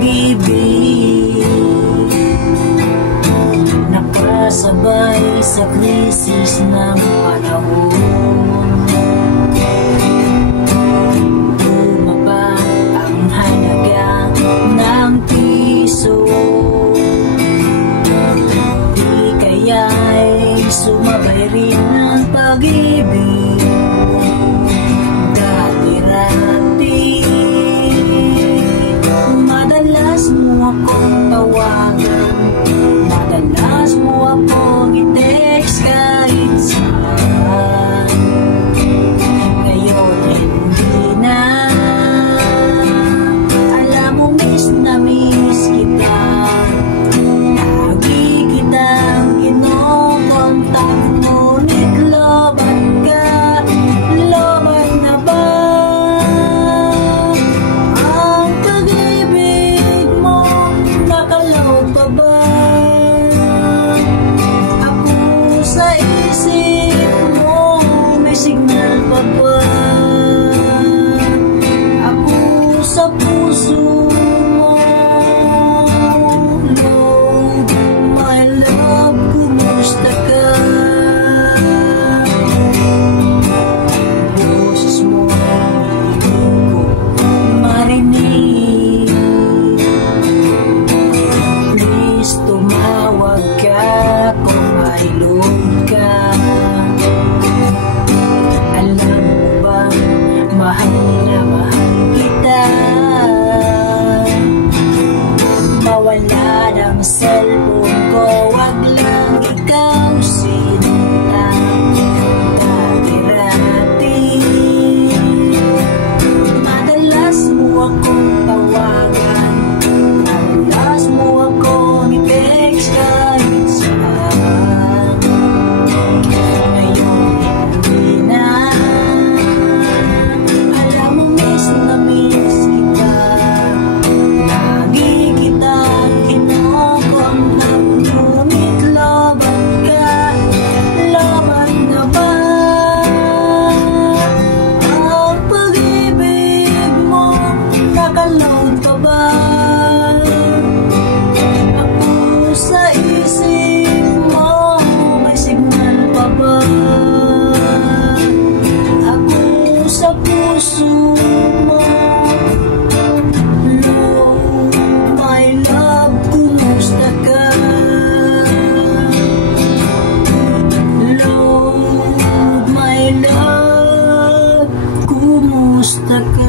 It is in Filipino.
pag-ibig, nakasabay sa krisis ng panahon. Bumaba ang halaga ng piso, di kaya'y sumabay rin ng pag-ibig. Dati-rati madalas mo akong tawagan, madalas mo akong i-text kahit saan. Ngayon hindi na, alam mo miss na miss kita. Lagi kitang kinokontak, ngunit lobat ka, lobat na ba? Ang pag-ibig mo, nakaloob pa ba? Ako sa isip mo, may signal pa ba? Ako sa puso mo, Lord, my love, kumusta ka? Boses mo, hindi ko marinig. Please, tumawag ka kung may load ka. Alam mo ba, mahal na mahal kita. Mawala ng cellphone ko, wag lang ikaw sinunta. Dati-rati madalas mo akong tawagan, madalas mo akong i-text kahit saan. Ngayon hindi na, alam mo miss na miss kita. Lagi kitang kinokontak, ngunit lobat ka, lobat na ba? Ang pag-ibig mo, nakaload pa ba? Ako sa isip mo, may signal pa ba? Ako sa puso mo, Lord, my love, kumusta ka? Lord, my love, kumusta ka?